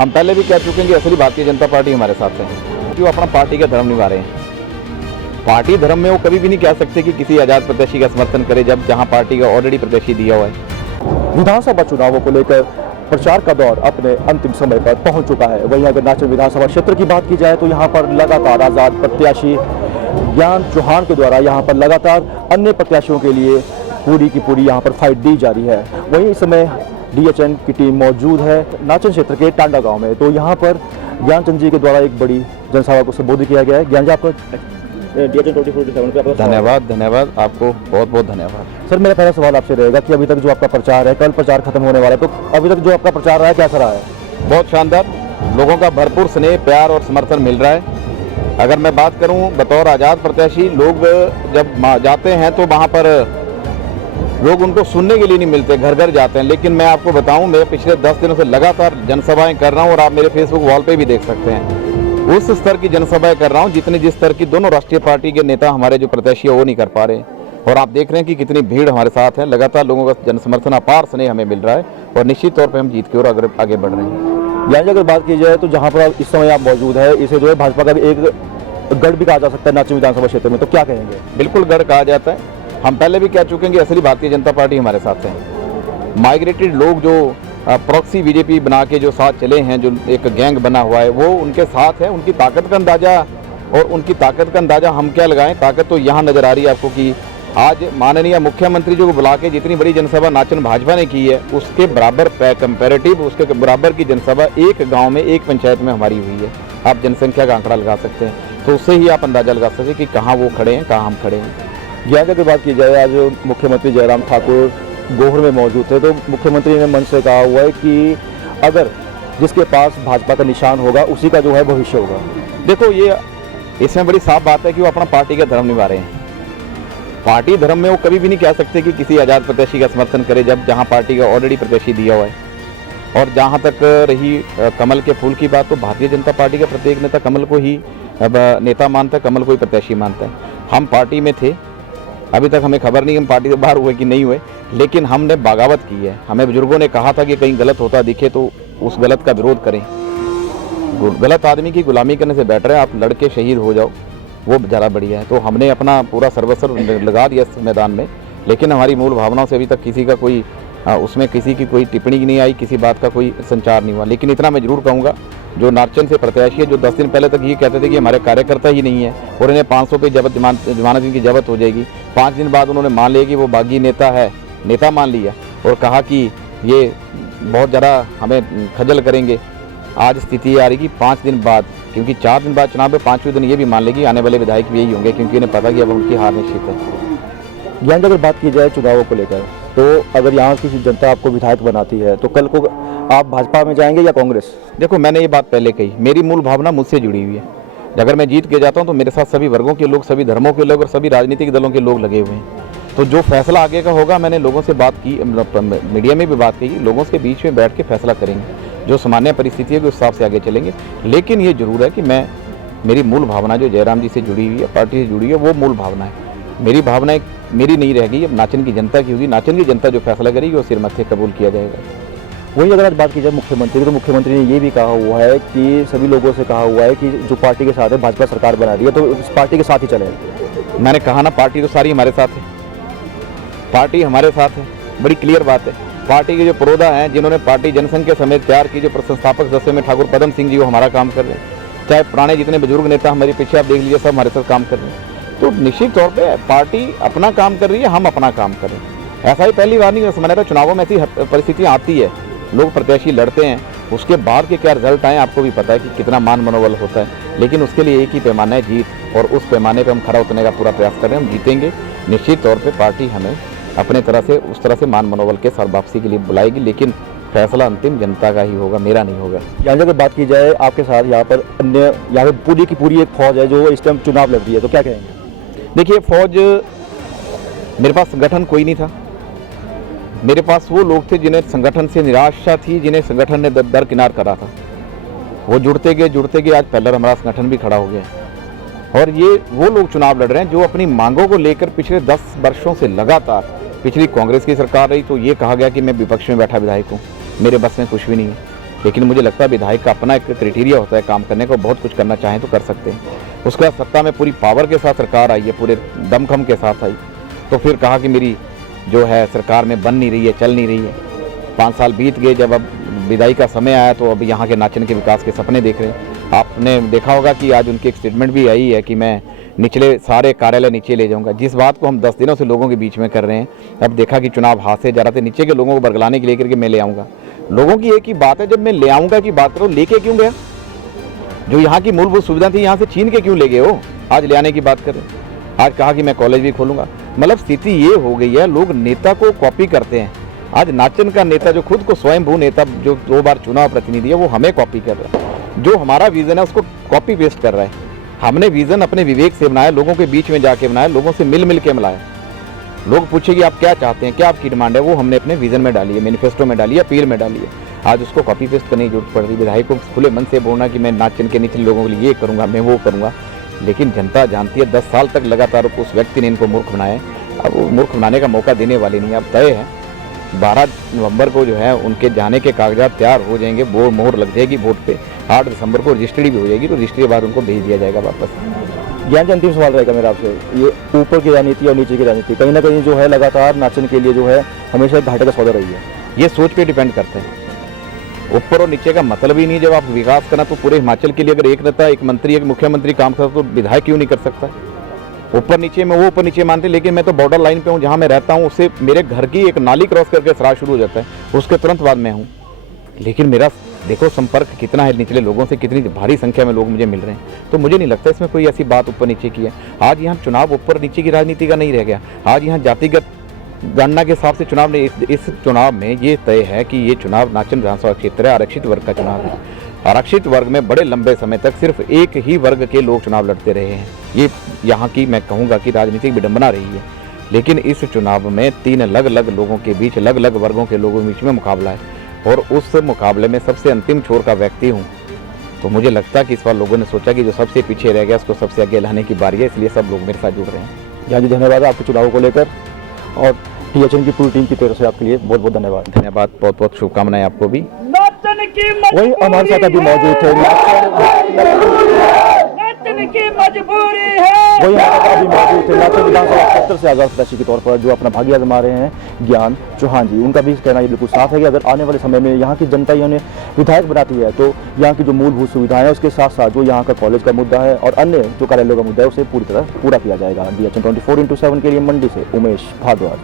हम पहले भी कह चुके हैं कि असली भारतीय जनता पार्टी हमारे साथ है, कि वो अपना पार्टी का धर्म निभा रहे हैं। पार्टी धर्म में वो कभी भी नहीं कह सकते कि किसी आज़ाद प्रत्याशी का समर्थन करे जब जहां पार्टी का ऑलरेडी प्रत्याशी दिया हुआ है। विधानसभा चुनावों को लेकर प्रचार का दौर अपने अंतिम समय पर पहुंच चुका है। वहीं अगर नाचन विधानसभा क्षेत्र की बात की जाए तो यहाँ पर लगातार आज़ाद प्रत्याशी ज्ञान चौहान के द्वारा यहाँ पर लगातार अन्य प्रत्याशियों के लिए पूरी की पूरी यहाँ पर फाइट दी जा रही है। वहीं इस समय DHN की टीम मौजूद है नाचन क्षेत्र के टांडा गाँव में। तो यहाँ पर ज्ञानचंद जी के द्वारा एक बड़ी जनसभा को संबोधित किया गया है। ज्ञान जी, आपको DHN 24/7 पे धन्यवाद, आपको बहुत बहुत धन्यवाद। सर, मेरा पहला सवाल आपसे रहेगा कि अभी तक जो आपका प्रचार है, कल प्रचार खत्म होने वाला है, तो अभी तक जो आपका प्रचार रहा है कैसा रहा है? बहुत शानदार, लोगों का भरपूर स्नेह, प्यार और समर्थन मिल रहा है। अगर मैं बात करूं बतौर आज़ाद प्रत्याशी, लोग जब जाते हैं तो वहां पर लोग उनको सुनने के लिए नहीं मिलते, घर घर जाते हैं। लेकिन मैं आपको बताऊं, मैं पिछले 10 दिनों से लगातार जनसभाएं कर रहा हूं और आप मेरे फेसबुक वॉल पे भी देख सकते हैं। उस स्तर की जनसभाएं कर रहा हूं जिस स्तर की दोनों राष्ट्रीय पार्टी के नेता हमारे जो प्रत्याशी है वो नहीं कर पा रहे। और आप देख रहे हैं कि कितनी भीड़ हमारे साथ है। लगातार लोगों का जनसमर्थन, अपार स्नेह हमें मिल रहा है और निश्चित तौर पर हम जीत की ओर आगे बढ़ रहे हैं। यानी अगर बात की जाए तो जहाँ पर इस समय आप मौजूद है, इसे जो है भाजपा का भी एक गढ़ भी कहा जा सकता है नाचन विधानसभा क्षेत्र में, तो क्या कहेंगे? बिल्कुल गढ़ कहा जाता है। हम पहले भी कह चुके हैं कि असली भारतीय जनता पार्टी हमारे साथ है। माइग्रेटेड लोग जो प्रॉक्सी बीजेपी बना के जो साथ चले हैं, जो एक गैंग बना हुआ है, वो उनके साथ है। उनकी ताकत का अंदाजा हम क्या लगाएं? ताकत तो यहाँ नजर आ रही है आपको कि आज माननीय मुख्यमंत्री जी को बुला के जितनी बड़ी जनसभा नाचन भाजपा ने की है, उसके बराबर कंपैरेटिव उसके बराबर की जनसभा एक गांव में, एक पंचायत में हमारी हुई है। आप जनसंख्या का आंकड़ा लगा सकते हैं, तो उससे ही आप अंदाजा लगा सकते हैं कि कहाँ वो खड़े हैं, कहाँ हम खड़े हैं। ज्ञान की बात की जाए, आज मुख्यमंत्री जयराम ठाकुर गोहर में मौजूद थे, तो मुख्यमंत्री ने मंच से कहा हुआ है कि अगर जिसके पास भाजपा का निशान होगा उसी का जो है भविष्य होगा। देखो, ये इसमें बड़ी साफ बात है कि वो अपना पार्टी का धर्म निभा रहे हैं। पार्टी धर्म में वो कभी भी नहीं कह सकते कि किसी आज़ाद प्रत्याशी का समर्थन करे जब जहां पार्टी का ऑलरेडी प्रत्याशी दिया हुआ है। और जहां तक रही कमल के फूल की बात, तो भारतीय जनता पार्टी का प्रत्येक नेता कमल को ही नेता मानता है, कमल को ही प्रत्याशी मानता है। हम पार्टी में थे, अभी तक हमें खबर नहीं हम पार्टी से बाहर हुए कि नहीं हुए, लेकिन हमने बगावत की है। हमें बुजुर्गों ने कहा था कि कहीं गलत होता दिखे तो उस गलत का विरोध करें। गलत आदमी की गुलामी करने से बेटर है आप लड़के शहीद हो जाओ, वो ज़्यादा बढ़िया है। तो हमने अपना पूरा सर्वस्व लगा दिया इस मैदान में, लेकिन हमारी मूल भावनाओं से अभी तक किसी का कोई उसमें किसी की कोई टिप्पणी नहीं आई, किसी बात का कोई संचार नहीं हुआ। लेकिन इतना मैं जरूर कहूँगा, जो नाचन से प्रत्याशी है, जो 10 दिन पहले तक ये कहते थे कि हमारे कार्यकर्ता ही नहीं है और इन्हें 500 पे जमानत इनकी जब्त हो जाएगी, 5 दिन बाद उन्होंने मान लिया कि वो बागी नेता है, नेता मान लिया और कहा कि ये बहुत ज़्यादा हमें खजल करेंगे। आज स्थिति आ रही कि 5 दिन बाद, क्योंकि 4 दिन बाद चुनाव में 5वें दिन ये भी मान लेगी आने वाले विधायक भी यही होंगे, क्योंकि इन्हें पता कि अब उनकी हार निश्चित है। ज्ञान, अगर बात की जाए चुनावों को लेकर, तो अगर यहाँ की जनता आपको विधायक बनाती है तो कल को आप भाजपा में जाएंगे या कांग्रेस? देखो, मैंने ये बात पहले कही, मेरी मूल भावना मुझसे जुड़ी हुई है। अगर मैं जीत के जाता हूँ तो मेरे साथ सभी वर्गों के लोग, सभी धर्मों के लोग और सभी राजनीतिक दलों के लोग लगे हुए हैं। तो जो फैसला आगे का होगा, मैंने लोगों से बात की, मीडिया में भी बात की, लोगों के बीच में बैठ के फैसला करेंगे। जो सामान्य परिस्थिति है उस हिसाब से आगे चलेंगे। लेकिन ये जरूर है कि मेरी मूल भावना जो जयराम जी से जुड़ी हुई है, पार्टी से जुड़ी है, वो मूल भावना है। मेरी भावना मेरी नहीं रहेगी, अब नाचन की जनता की होगी। नाचन की जनता जो फैसला करेगी वो सिर मत्थे कबूल किया जाएगा। वहीं अगर आज बात की जाए मुख्यमंत्री, तो मुख्यमंत्री ने ये भी कहा हुआ है कि सभी लोगों से कहा हुआ है कि जो पार्टी के साथ है, भाजपा सरकार बना रही है तो इस पार्टी के साथ ही चले। मैंने कहा ना, पार्टी तो सारी हमारे साथ है, पार्टी हमारे साथ है, बड़ी क्लियर बात है। पार्टी के जो पुरोधा हैं, जिन्होंने पार्टी जनसंघ के समेत तैयार की, जो संस्थापक सदस्य में ठाकुर पदम सिंह जी, वो हमारा काम कर रहे हैं। चाहे पुराने जितने बुजुर्ग नेता हमारे पीछे आप देख लीजिए, सब हमारे साथ काम कर रहे हैं। तो निश्चित तौर पे पार्टी अपना काम कर रही है, हम अपना काम कर रहे हैं। ऐसा ही पहली बार नहीं समझ रहा, चुनावों में ऐसी परिस्थितियाँ आती है, लोग प्रत्याशी लड़ते हैं, उसके बाद के क्या रिजल्ट आए आपको भी पता है कि कितना मान मनोबल होता है। लेकिन उसके लिए एक ही पैमाना है, जीत, और उस पैमाने पर हम खरा उतरने का पूरा प्रयास कर रहे हैं। हम जीतेंगे निश्चित तौर पर। पार्टी हमें अपने तरह से उस तरह से मान मनोबल के साथ वापसी के लिए बुलाएगी, लेकिन फैसला अंतिम जनता का ही होगा, मेरा नहीं होगा। यहाँ अगर बात की जाए, आपके साथ यहाँ पर अन्य यहाँ पर पूरी की पूरी एक फौज है जो इस टाइम चुनाव लड़ रही है, तो क्या कहेंगे? देखिए, फौज, मेरे पास संगठन कोई नहीं था। मेरे पास वो लोग थे जिन्हें संगठन से निराशा थी, जिन्हें संगठन ने दरकिनार करा था। वो जुड़ते गए, आज पहले हमारा संगठन भी खड़ा हो गया। और ये वो लोग चुनाव लड़ रहे हैं जो अपनी मांगों को लेकर पिछले 10 वर्षों से लगातार, पिछली कांग्रेस की सरकार रही तो ये कहा गया कि मैं विपक्ष में बैठा विधायक हूँ, मेरे बस में कुछ भी नहीं है। लेकिन मुझे लगता है विधायक का अपना एक क्राइटेरिया होता है काम करने को, बहुत कुछ करना चाहें तो कर सकते हैं। उसके बाद सत्ता में पूरी पावर के साथ सरकार आई है, पूरे दमखम के साथ आई, तो फिर कहा कि मेरी जो है सरकार में बन नहीं रही है, चल नहीं रही है। 5 साल बीत गए, जब अब विदाई का समय आया तो अब यहाँ के नाचन के विकास के सपने देख रहे हैं। आपने देखा होगा कि आज उनकी एक स्टेटमेंट भी आई है कि मैं निचले सारे कार्यालय नीचे ले जाऊंगा, जिस बात को हम 10 दिनों से लोगों के बीच में कर रहे हैं। अब देखा कि चुनाव हाथ से जा रहा था, नीचे के लोगों को बरगलाने के लेकर के मैं ले आऊँगा। लोगों की एक ही बात है, जब मैं ले आऊँगा की बात करो, लेके क्यों गया? जो यहाँ की मूलभूत सुविधा थी यहाँ से छीन के क्यों ले गए हो? आज ले आने की बात करें। आज कहा कि मैं कॉलेज भी खोलूँगा। मतलब स्थिति ये हो गई है, लोग नेता को कॉपी करते हैं। आज नाचन का नेता जो खुद को स्वयंभू नेता जो 2 बार चुनाव प्रतिनिधि है, वो हमें कॉपी कर रहा है। जो हमारा विजन है उसको कॉपी पेस्ट कर रहा है। हमने विजन अपने विवेक से बनाया, लोगों के बीच में जाके बनाया, लोगों से मिल के मिलाया। लोग पूछे कि आप क्या चाहते हैं, क्या आपकी डिमांड है, वो हमने अपने विजन में डाली है, मैनिफेस्टो में डाली है, अपील में डाली है। आज उसको कॉपी पेस्ट करने की जरूरत पड़ रही है। विधायक को खुले मन से बोलना कि मैं नाचन के निचले लोगों के लिए ये करूँगा, मैं वो करूँगा, लेकिन जनता जानती है 10 साल तक लगातार उस व्यक्ति ने इनको मूर्ख बनाया है। अब वो मूर्ख बनाने का मौका देने वाली नहीं। अब तय है 12 नवंबर को जो है उनके जाने के कागजात तैयार हो जाएंगे, वो मोहर लग जाएगी वोट पे। 8 दिसंबर को रजिस्ट्री भी हो जाएगी, तो रजिस्ट्री के बाद उनको भेज दिया जाएगा वापस। ज्ञान जी, अंतिम सवाल रहेगा मेरा आपसे। ये ऊपर की राजनीति और नीचे की राजनीति कहीं ना कहीं जो है लगातार नाचन के लिए जो है हमेशा घाटे का सौदा रही है। ये सोच पे डिपेंड करता है। ऊपर और नीचे का मतलब ही नहीं। जब आप विकास करना तो पूरे हिमाचल के लिए अगर एक नेता, एक मंत्री, एक मुख्यमंत्री काम करता तो विधायक क्यों नहीं कर सकता? ऊपर नीचे में वो ऊपर नीचे मानते, लेकिन मैं तो बॉर्डर लाइन पे हूँ, जहाँ मैं रहता हूँ उससे मेरे घर की एक नाली क्रॉस करके सराज शुरू हो जाता है, उसके तुरंत बाद मैं हूँ। लेकिन मेरा देखो संपर्क कितना है निचले लोगों से, कितनी भारी संख्या में लोग मुझे मिल रहे हैं। तो मुझे नहीं लगता इसमें कोई ऐसी बात ऊपर नीचे की है। आज यहाँ चुनाव ऊपर नीचे की राजनीति का नहीं रह गया। आज यहाँ जातिगत गणना के हिसाब से चुनाव ने इस चुनाव में ये तय है कि ये चुनाव नाचन विधानसभा क्षेत्र है, आरक्षित वर्ग का चुनाव है। आरक्षित वर्ग में बड़े लंबे समय तक सिर्फ एक ही वर्ग के लोग चुनाव लड़ते रहे हैं। ये यहाँ की मैं कहूँगा कि राजनीतिक विडंबना रही है। लेकिन इस चुनाव में 3 अलग अलग लोगों के बीच, अलग अलग वर्गों के लोगों के बीच में मुकाबला है, और उस मुकाबले में सबसे अंतिम छोर का व्यक्ति हूँ। तो मुझे लगता है कि इस बार लोगों ने सोचा कि जो सबसे पीछे रह गया उसको सबसे आगे लाने की बारी है, इसलिए सब लोग मेरे साथ जुड़ रहे हैं। ज्ञान जी, धन्यवाद आपके चुनाव को लेकर, और टीएचएन की पूरी टीम की तरफ से आपके लिए बहुत बहुत धन्यवाद। धन्यवाद, बहुत बहुत शुभकामनाएं आपको भी। वही हमारे साथ अभी मौजूद थे वही अभी मौजूद थे नाचन विधानसभा क्षेत्र से आजाद प्रत्याशी के तौर पर जो अपना भाग्य आजमा रहे हैं ज्ञान चौहान जी। उनका भी कहना ये बिल्कुल साफ है कि अगर आने वाले समय में यहाँ की जनता इन्हें विधायक बनाती है तो यहाँ की जो मूलभूत सुविधाएं हैं उसके साथ साथ जो यहाँ का कॉलेज का मुद्दा है और अन्य जो कार्यालयों का मुद्दा है उसे पूरी तरह पूरा किया जाएगा। DHN 24/7 के लिए मंडी से उमेश भारद्वाज।